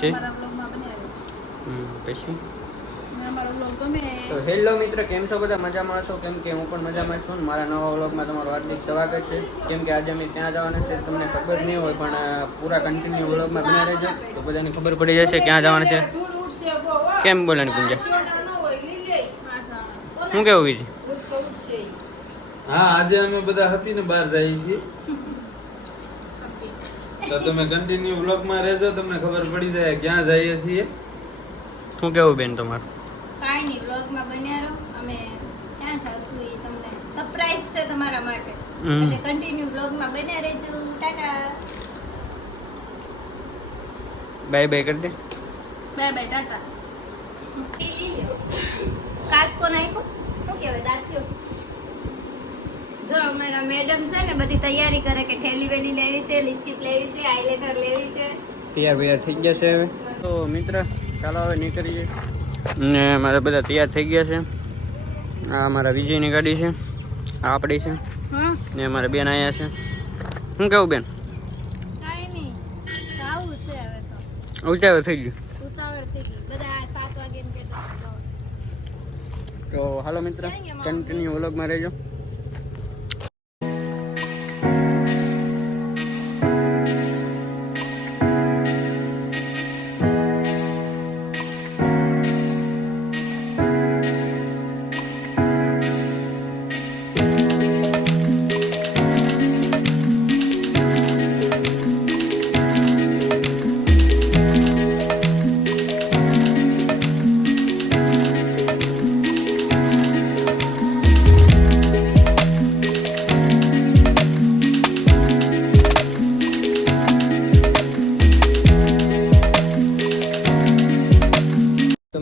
છે પછી તો હેલો મિત્ર, કેમ છો બધા? મજામાં છો? કેમ કે હું પણ મજામાં છું. મારા નવા વ્લોગમાં તમારું હાર્દિક સ્વાગત છે. કેમ કે આજે અમે ત્યાં જવાના છે, તમને ખબર નહીં હોય પણ પૂરા કન્ટિન્યુ વ્લોગમાં બન્યા રહેજો તો બધાને ખબર પડી જશે ક્યાં જવાના છે. કેમ બોલવાની પૂંજા? શું કેવું બીજું? હા, આજે અમે બધા હપીને બહાર જઈએ છીએ તો તમે કન્ટિન્યુ વ્લોગમાં રહેજો, તમને ખબર પડી જાય ક્યાં જઈએ છીએ. શું કેવું બેન તમારું? કાઈ નહીં, વ્લોગમાં બન્યા રહો. અમે ક્યાં જાશું એ તમને સરપ્રાઈઝ છે તમારા માટે, એટલે કન્ટિન્યુ વ્લોગમાં બન્યા રહેજો. ટાટા, બાય બાય કરી દે. Bye bye, ta ta. કાચકો નાખ્યો, શું કહેવાય, દાંત્યો. જો અમારા મેડમ છે ને બધી તૈયારી કરે કે થેલી વેલી લેવી છે, લિપસ્ટિક લેવી છે, આઈલાઇનર લેવી છે. તૈયાર થઈ ગયા છે હવે તો મિત્ર, ચાલો હવે નીકળીએ. ને મારા બધા તૈયાર થઈ ગયા છે. આ અમારા વિજયની ગાડી છે, આ આપણી છે ને અમારા બેન અહીંયા છે. શું કેવું બેન? કાઈ નહીં, આવું છે હવે તો. ઉતાવળ થઈ ગયું. ઉતાવળ થઈ ગઈ, બધા 7 વાગે ને કહેતા તો હાલો મિત્ર, કન્ટિન્યુ વ્લોગમાં રહેજો.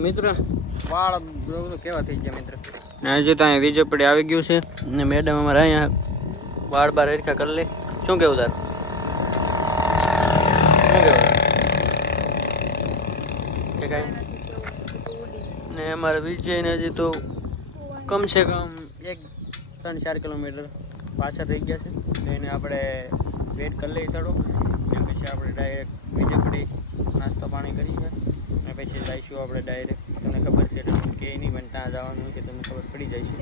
મિત્ર વાળ કેવા થઈ ગયા મિત્ર. હજી તો અહીંયા વિજય પડી આવી ગયું છે ને મેડમ અમારે અહીંયા વાળ બાર હરખા કરી લે. શું કેવું તાર? શું કેવું કે કાંઈ? ને અમારે વિજયને હજી તો કમસે કમ 3-4 કિલોમીટર પાછળ રહી ગયા છે, તો એને આપણે વેટ કરી લઈએ થોડો ને પછી આપણે ડાયરેક્ટ વિજય પડી નાસ્તો પાણી કરીએ અને પછી જઈશું આપણે ડાયરેક્ટ. તમને ખબર છે કે નહીં પણ ત્યાં જવાનું કે તમને ખબર પડી જાય છે.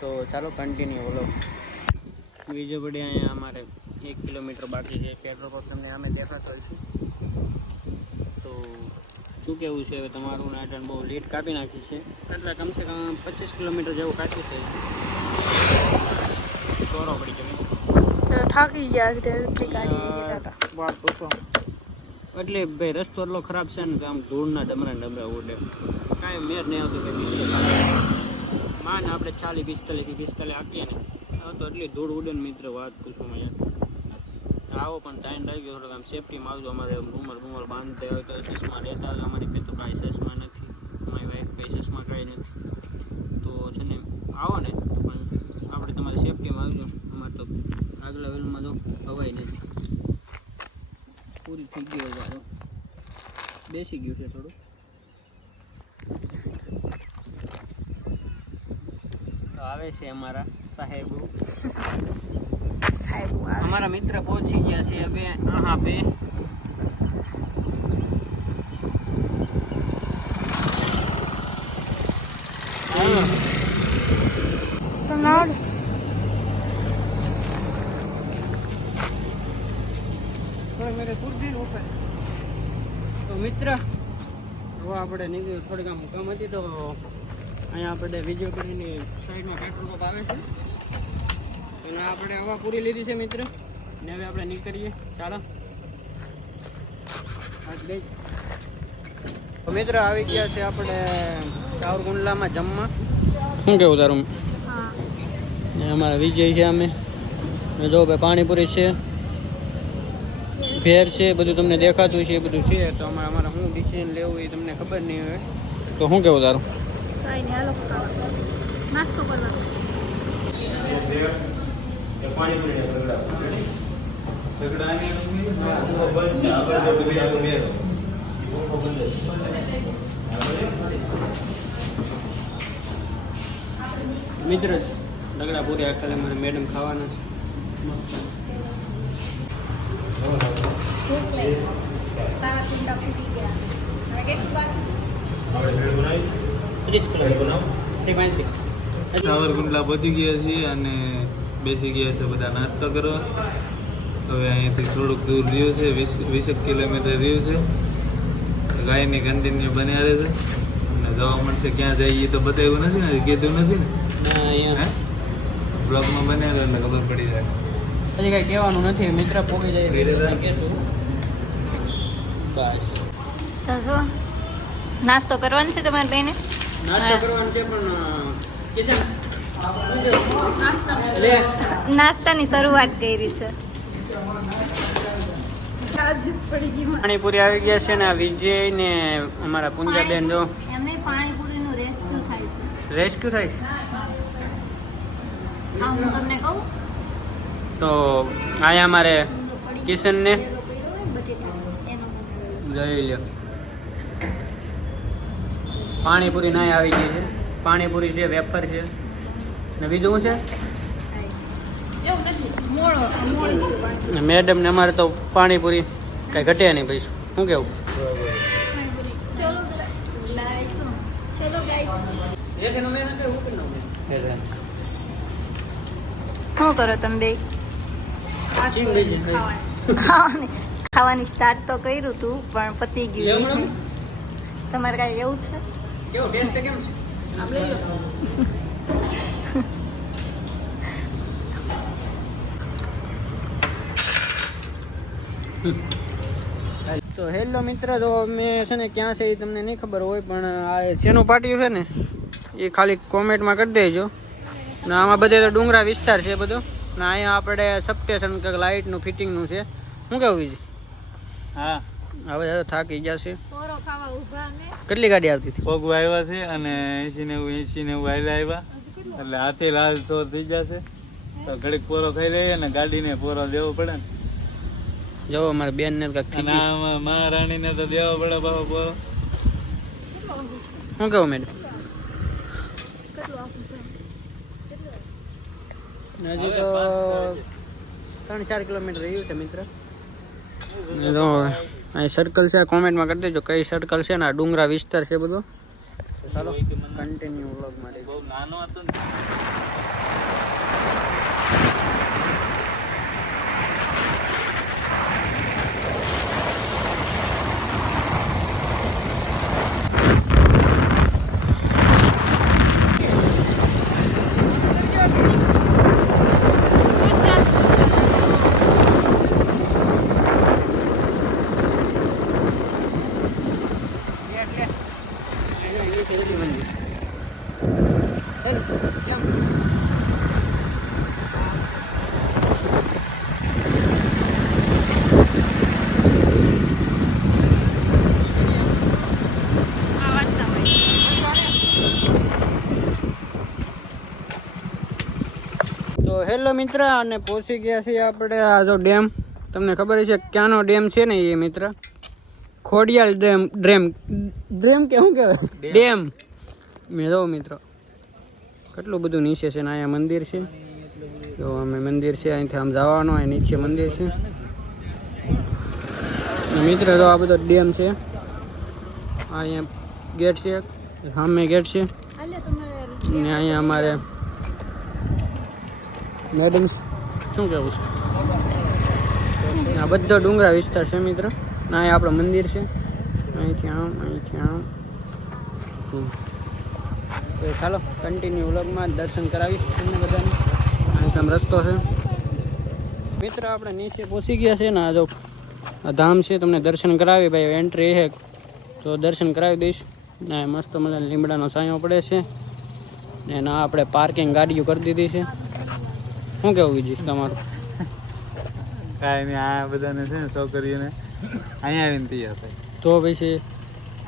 તો ચાલો કન્ટિન્યુ વ્લોગ. બીજો પડી અહીંયા અમારે 1 કિલોમીટર બાકી છે. પેટ્રોલ પંપ તમને અમે દેખાતો હશે. તો શું કહેવું છે હવે તમારું? નાટણ બહુ લેટ કાપી નાખી છે, એટલે કમસે કમ 25 કિલોમીટર જેવું કાપ્યું છે. ચોરો પડી ગયો, થાકી ગયા છે. વાત પૂછો એટલે ભાઈ રસ્તો એટલો ખરાબ છે ને કે આમ ધૂળના ડમરા ઉડે, કાંઈ મેર નહીં આવતો. માને આપણે 40-45 આપીએ ને તો એટલી ધૂળ ઉડે ને મિત્ર, વાત પૂછું યાર. આવો પણ ટાઈમ લાગી ગયો થોડોક. આમ સેફટીમાં આવજો. અમારે રૂમર બાંધતા હોય તો ચશ્મા લેતા હોય. અમારી પાસે તો કાંઈ ચશ્મા નથી, અમારી વાઈફ કંઈ ચશ્મા કાંઈ નથી. તો છે ને આવો ને તો પણ આપણે તમારી સેફટીમાં આવજો. અમારે તો આગલા વેલમાં તો હવાઈ નથી, પૂરી થઈ ગઈ હોય, બેસી ગયું છે થોડું. તો આવે છે અમારા સાહેબો. અમારા મિત્ર પહોંચી ગયા છે હવે. હા બે તો મિત્ર હવે આપણે નીકળી થોડીક આમ કામ હતી તો અહીંયા આપણે વિજય પડીની સાઈડમાં પેટ્રોલ પંપ આવે છે, અને આપણે હવા પૂરી લીધી છે મિત્ર. ને હવે આપણે નીકળીએ. ચાલો મિત્ર આવી ગયા છે આપણે સાવરકુંડલામાં જમવા. શું કેવું તારું? અમારા વિજય છે. અમે જો ભાઈ પાણીપુરી છે, ભેર છે, બધું તમને દેખાતું છે, એ બધું છે. તો અમારે શું ડિસિઝન લેવું એ તમને ખબર નહીં હોય. તો શું કેવું તારું? નાસ્તો કરવાનો. મિત્ર રગડા પૂરી આખા મને મેડમ ખાવાના છે. સારા કુંડા ફૂટી ગયા. કેટલું બાકી છે? 30 કિલોમીટર 35. સાવરકુંડલા પહોંચી ગયા છીએ અને બેસી ગયા છે બધા નાસ્તો કરવા. હવે અહીંયાથી થોડુંક દૂર રહ્યું છે, 20 કિલોમીટર રહ્યું છે. ગાયની કન્ટિન્યુ બન્યા રહે છે અને જવા મળશે ક્યાં જઈએ તો બતાવ્યું નથી ને, કીધું નથી ને. ના અહીંયા બ્લોગમાં બન્યા રહે એટલે ખબર પડી જાય. હજી કાંઈ કહેવાનું નથી, મિત્ર પોગી જાય કહેશું. બસ તો જો નાસ્તો કરવાનો છે તમારે બેને? નાસ્તો કરવાનો છે પણ કિશન લે નાસ્તાની શરૂઆત કરી છે. પાણીપુરી આવી ગયા છે ને આ વિજય ને અમારા પૂંજાબેન જો એમને પાણીપુરીનું રેસ્ક્યુ થાય છે. રેસ્ક્યુ થાય છે. હા હું તમને કહું તો અહીંયા અમારે કિશનને એનો જોઈ લ્યો પાણીપુરી ના આવી ગઈ છે. પાણીપુરી છે, વેફર છે ને બીજું શું એવું નથી મોળી છે? મેડમ ને અમારે તો પાણીપુરી કાંઈ ઘટે નહીં પૈસા. શું કેવું? ચલો લાઈશું. ચલો ગાઈસ શું કરો તમે બે? ખાવાની સ્ટાર્ટ તો કર્યું હતું પણ પતી ગયું. તમારે કાંઈ એવું છે? કેવું ટેસ્ટ કેમ છે? આપણે તો હેલો મિત્ર, જો અમે છે ને ક્યાં છે એ તમને નહીં ખબર હોય પણ આ જેનું પાટિયું છે ને એ ખાલી કોમેન્ટમાં કરી દેજો. ને આમાં બધે તો ડુંગરા વિસ્તાર છે બધો ને અહીંયા આપણે સબસ્ટેશન કે લાઇટનું ફિટિંગનું છે. શું કેવું બીજું? હા, હવે થાકી ગયા છે. પોરો ખાવા ઊભા અમે. કેટલી ગાડી આવતી હતી? પગવા આવ્યા છે અને 80-90 આવ્યા એટલે હાથે લાલ ચોર થઈ જશે તો ઘડીક પોરો ખાઈ લઈએ ને ગાડીને પોરો દેવો પડે ને. જો અમારે બેન ને અને આમાં મહારાણીને તો દેવો પડે બાબા પોરો. શું કેવું મેડમ? હજી તો 3-4 કિલોમીટર રહ્યું છે મિત્ર. જો અહીં સર્કલ છે, કોમેન્ટમાં કરી દેજો કઈ સર્કલ છે ને. આ ડુંગરા વિસ્તાર છે બધો. ચાલો કન્ટિન્યુ વ્લોગ માટે. બહુ નાનો હતો ને. તો હેલો મિત્ર, અને પહોંચી ગયા છીએ આપણે આ જો ડેમ. તમને ખબર છે ક્યાંનો ડેમ છે ને એ મિત્ર? ખોડિયાલ ડેમ કે શું કહેવાય? ડેમ. મેં જો મિત્રો કેટલું બધું નીચે છે ને અહીંયા મંદિર છે. જો અમે મંદિર છે, અહીંથી આમ જવાનું, અહીં નીચે મંદિર છે. મિત્ર જો આ બધો ડેમ છે. અહીંયા ગેટ છે, સામે ગેટ છે ને અહીંયા અમારે મેડમ શું કહેવું છે? આ બધો ડુંગરા વિસ્તાર છે મિત્ર. ને અહીંયા આપણું મંદિર છે. અહીંથી આમ તો ચાલો કન્ટિન્યુ વ્લોગમાં દર્શન કરાવીશ તમને બધાને. અહીંથી આમ રસ્તો છે મિત્ર. આપણે નીચે પહોંચી ગયા છે ને. આ જો આ ધામ છે, તમને દર્શન કરાવી. ભાઈ એન્ટ્રી છે તો દર્શન કરાવી દઈશ. ને મસ્ત મજાનો લીમડાનો છાંયો પડે છે ને ના આપણે પાર્કિંગ ગાડીઓ કરી દીધી છે. શું કેવું બીજું તમારું? કાંઈ નહીં, આ બધાને છે ને છોકરીઓને અહીંયા આવીને તૈયાર થાય તો પછી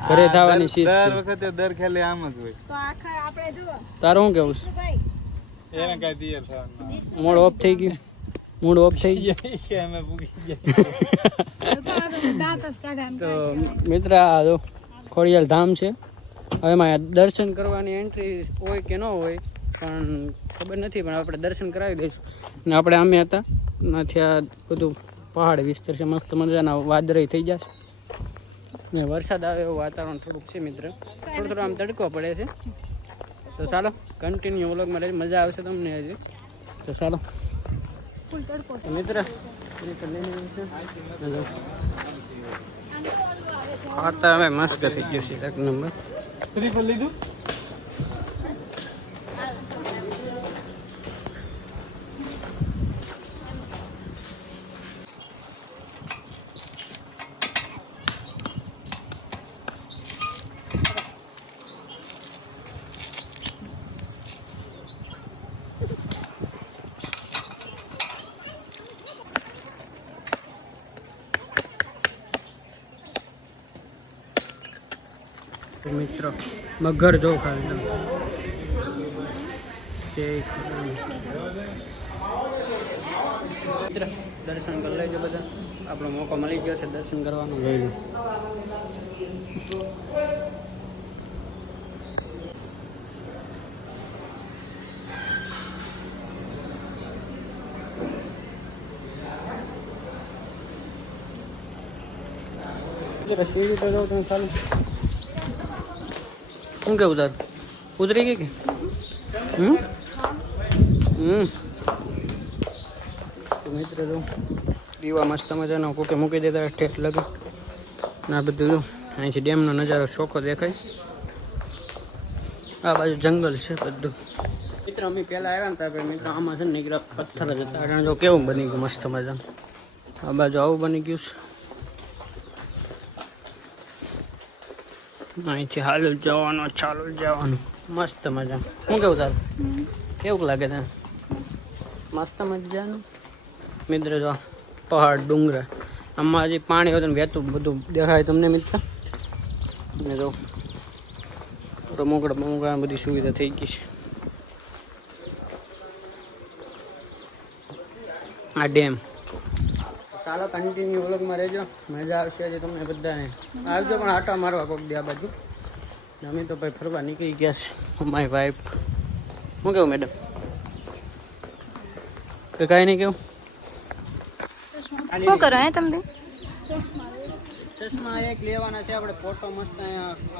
ઘરે થવાની શીશ દર છે. વખતે દર ખેલે આમ જ હોય. તો આખા આપણે જુઓ તારું શું કેવું છે? ભાઈ એને કાંઈ તૈયાર થવાનું મૂડ ઓફ થઈ ગયું? મૂડ ઓફ થઈ ગયું કે અમે પૂગી ગયા. તો મિત્ર આ જો ખોડિયાલ ધામ છે. હવે એમાં દર્શન કરવાની એન્ટ્રી હોય કે ન હોય પણ ખબર નથી, પણ આપણે દર્શન કરાવી દઈશું. ને આપણે આમે હતા નથી, આ બધું પહાડ વિસ્તાર છે, મસ્ત મજાના વાદળી થઈ જશે. ને વરસાદ આવે એવું વાતાવરણ થોડુંક છે મિત્ર, થોડું આમ તડકો પડે છે. તો ચાલો કન્ટિન્યુ વ્લોગમાં રહે, મજા આવશે તમને હજી. તો ચાલો મિત્ર ખાતા હવે મસ્ત થઈ ગયું છે એક નંબર. શ્રીફળ લીધું? મિત્રો મગર જો ખાલી મિત્ર દર્શન કરી લેજો બધા. આપણો મોકો મળી ગયો છે દર્શન કરવાનો. જોઈ લો સીડી તો જાઉં તમે ચાલુ. શું કેવું તાર ઉતરી ગઈ કે? તો મિત્ર જો દીવા મસ્ત મજાનો કોકે મૂકી દેતા ઠેઠ લગે ના બધું જો. અહીંથી ડેમનો નજારો ચોખ્ખો દેખાય. આ બાજુ જંગલ છે બધું. મિત્ર અમે પહેલાં આવ્યા ને ત્યાં મિત્ર આમાં છે ને નીકળ્યા પથ્થર જ હતા. કારણ જો કેવું બની ગયું મસ્ત મજાનું. આ બાજુ આવું બની ગયું છે. અહીંથી હાલ જવાનું ચાલુ જવાનું મસ્ત મજા. શું કેવું તાર કેવું લાગે તને? મસ્ત મજાનું મિત્ર. જો પહાડ ડુંગર આમાં હજી પાણી હોય તો વહેતું બધું દેખાય તમને મિત્ર. ને જો રમકડા બધી સુવિધા થઈ ગઈ છે. આ ડેમ. ચાલો કન્ટિન્યુ વ્લોગમાં રહેજો, મજા આવશે આજે તમને બધાને. આવજો પણ આટા મારવા કોક દે આ બાજુ. અમે તો ભાઈ ફરવા નીકળી ગયા છે મારી વાઈફ. શું કેવું મેડમ? કે કાંઈ નહીં કેવું? શું કરો હે તમને? ચશ્મા એક લેવાના છે આપણે. ફોટો મસ્ત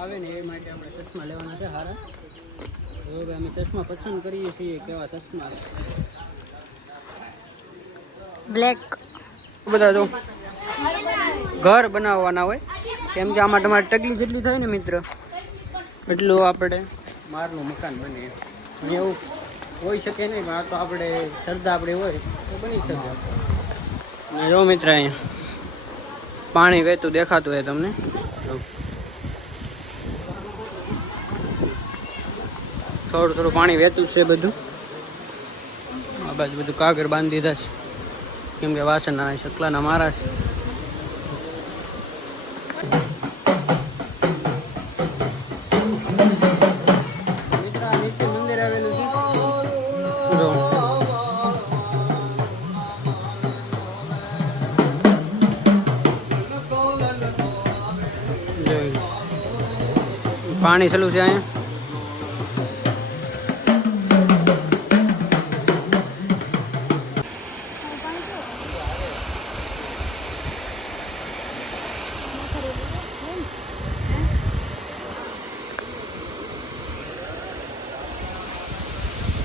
આવે ને એ માટે આપણે ચશ્મા લેવાના છે સારા. હવે અમે ચશ્મા પસંદ કરીએ છીએ કેવા ચશ્મા બ્લેક બધા જો ઘર બનાવવાના હોય. કેમ કે આમાં તમારે ટકલી જેટલી થાય ને મિત્ર એટલું આપણે મારનું મકાન બને. એવું હોઈ શકે નહીં પણ આ તો આપણે શ્રદ્ધા આપણી હોય તો બની શકે. અને જો મિત્ર અહીંયા પાણી વહેતું દેખાતું હોય તમને. થોડું થોડું પાણી વહેતું છે બધું. આ બાજુ બધું કાગળ બાંધી દીધા છે કેમ કે વાસણ આવે શકલાના મારા છે. મિત્ર આ નીચે મંદિર આવેલું છે. જો પાણી ચાલુ છે અહીંયા.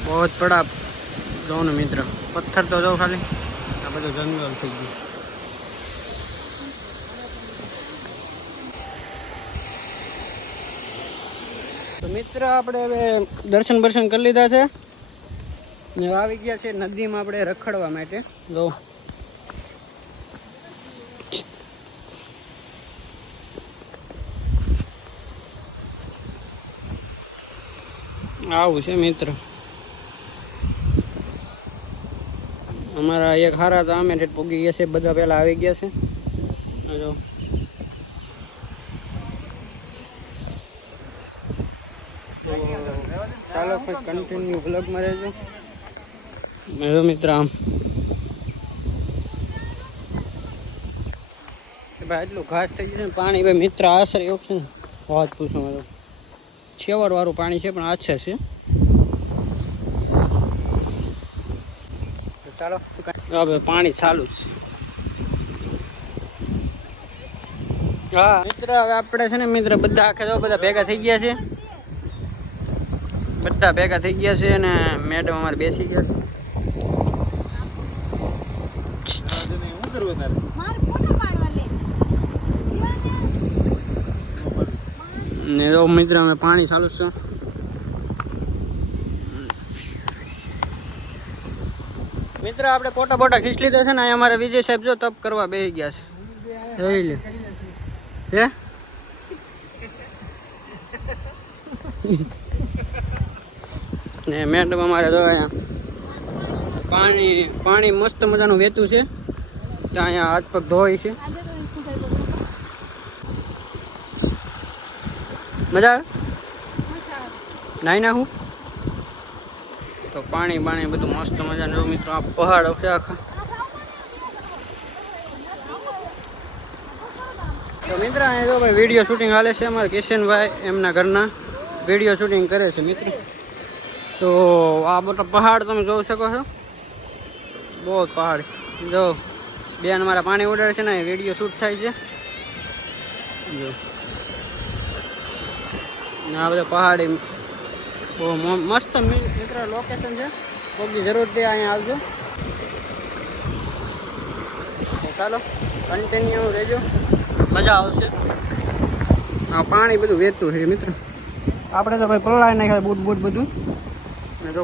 બહુ બડા જો ને મિત્ર પથ્થર તો જો ખાલી. આ બધું જંગલ થઈ ગયું. તો મિત્ર આપણે હવે દર્શન કરી લીધા છે ને આવી ગયા છે નદીમાં આપણે રખડવા માટે. જો આવું છે મિત્ર. અમારા એક હારા તો અમે પૂગી ગયા છે. બધા પહેલા આવી ગયા છે. જો ચાલો કન્ટિન્યુ વ્લોગમાં રહેજો. જો મિત્ર આમ ભાઈ એટલું ઘાસ થઈ ગયું છે ને પાણી ભાઈ મિત્ર આશરે એવું છે ને વાત પૂછો. છેવડ વાળું પાણી છે પણ આછે છે. ચાલો હવે પાણી ચાલુ જ છે. હા મિત્ર હવે આપણે છે ને મિત્ર બધા આખે તો બધા ભેગા થઈ ગયા છે. બધા ભેગા થઈ ગયા છે અને મેડમ અમારે બેસી ગયા છે. શું કરવું તારે? ને જો મિત્ર અમે પાણી ચાલુ છે. મિત્ર આપણે ફોટા ખીચ લીધા છે ને અહીંયા અમારા વિજય સાહેબ જો તપ કરવા બેસી ગયા છે. જોઈ લે હે ને મેડમ અમારે જો અહીંયા પાણી મસ્ત મજાનું વહેતું છે. ત્યાં અહીંયા હાથ પગ ધોઈ છે. મજા આવે નાઈ નાખું તો પાણી બધું મસ્ત મજાનું. જો મિત્રો આ પહાડ છે આખા. તો મિત્ર અહીંયા જો ભાઈ વિડીયો શૂટિંગ હાલે છે. અમારા કિશનભાઈ એમના ઘરના વિડીયો શૂટિંગ કરે છે મિત્ર. તો આ બધો પહાડ તમે જોઈ શકો છો. બહુ પહાડ છે. જો બેન અમારા પાણી ઉડાડે છે ને વિડીયો શૂટ થાય છે. જો આ બધા પહાડી બહુ મસ્ત મિત્ર લોકેશન છે. કોઈની જરૂરથી અહીંયા આવજો. ચાલો કન્ટિન્યુ રહેજો, મજા આવશે. આ પાણી બધું વહેતું છે મિત્ર. આપણે તો ભાઈ પલાળી નાખ્યા બૂટ બધું. ને જો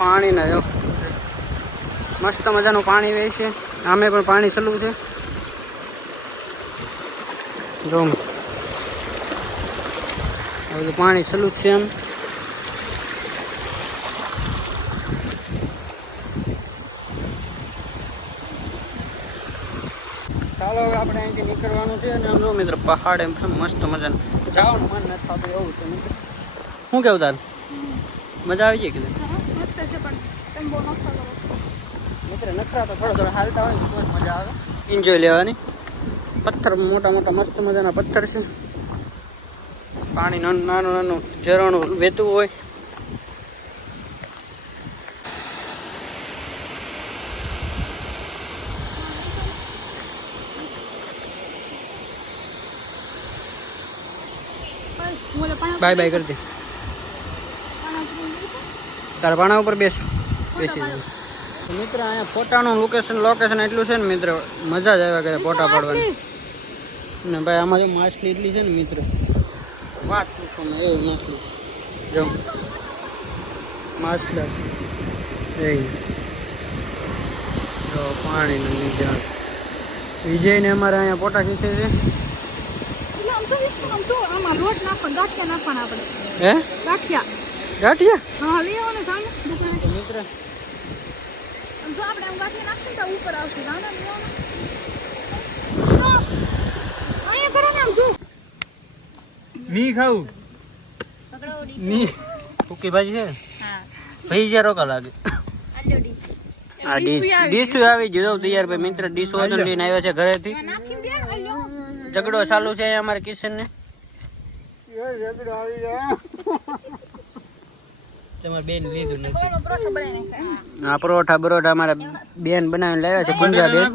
પાણી ના જો મસ્ત મજાનું પાણી વહે છે. આમે પણ પાણી ચાલુ છે. જો બધું પાણી ચાલુ છે. એમ ચાલો હવે આપણે અહીંથી નીકળવાનું છે. અને આમ જો મિત્ર પહાડ એમ મસ્ત મજાનું જવાનું મન નથી થતું એવું છે મિત્ર. શું કેવું તાર મજા આવી જાય કીધું મિત્ર નખરા તો થોડો હાલતા હોય ને તો જ મજા આવે એન્જોય લેવાની. પથ્થર મોટા મસ્ત મજાના પથ્થર છે. પાણી નાનું ઝરણું વહેતું હોય. બાય બાય કરી દે. તારા પાણા ઉપર બેસી જાય. મિત્ર અહીંયા ફોટાનું લોકેશન એટલું છે ને મિત્ર મજા જ આવ્યા કરે ફોટા પાડવાની. ને ભાઈ આમાં જો માછલી એટલી છે ને મિત્ર વાત પૂછો ને એવું માછલી જો માછલા એ જો પાણીનું નીચે વિજયને અમારે અહીંયા ફોટા ખીચે છે. હે ગાંઠિયા મિત્ર ની ખાવું ની ભૂકી ભાજી છે ભાઈ જ્યાં રોકા લાગે. આ ડીશ આવી ગયો તૈયાર ભાઈ મિત્ર. ડીશ વજન લઈને આવ્યા છે ઘરેથી. ઝઘડો ચાલુ છે અમારે કિશન ને. તમારે બેન લીધું નથી. આ પરોઠા અમારા બેન બનાવીને લાવ્યા છે. ગુંજા બેન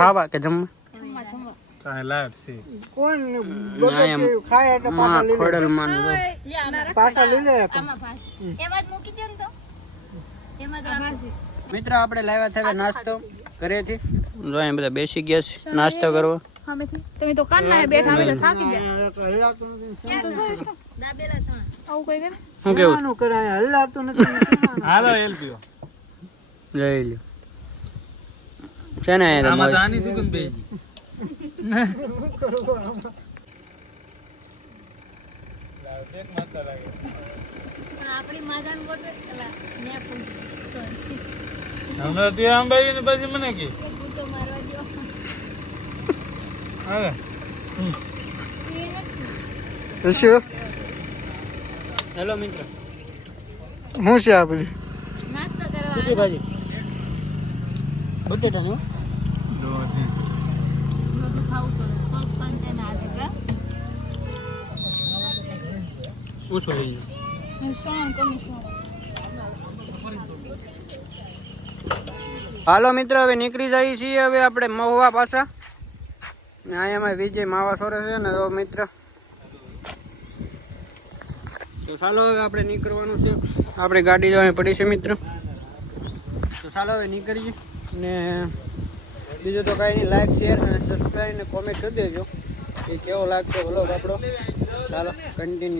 ખાવા કે જમવા ખોડલ માં મિત્ર આપણે લાવ્યા થયા નાસ્તો ઘરેથી. જો અહીંયા બધા બેસી ગયા છે નાસ્તો કરવા. તમે તો કાનના બેઠા અમે તો થાકી ગયા. શું કેવું હાલો એલ પીઓ લઈ લ્યો છે ને આમાં તો આની સુગંધ બે આપણી માધાન બોટે ચલા ને પણ હમણાં ત્યાં અંબાઈ ને પછી મને કે તો મારવા દો. હા હેલો મિત્ર હું છે આ બધી નાસ્તો સુકી કરવા ભાજી બટેટાની બધું ખાવું પડે તો પણ તેને આજે ઓછો લઈ હાલો મિત્ર, હવે નીકળી જઈએ છીએ હવે આપણે મહુવા પાછા. ને અહીંયા વિજય માવા સોરે છે ને. તો મિત્ર તો ચાલો હવે આપણે નીકળવાનું છે. આપણે ગાડી જવાની પડી છે મિત્ર. તો ચાલો હવે નીકળીએ. ને બીજું તો કાંઈ નહીં, લાઈક શેર અને સબસ્ક્રાઈબ ને કોમેન્ટ કરી દેજો એ કેવો લાગશે વ્લોગ આપણો. ચાલો કન્ટિન્યુ.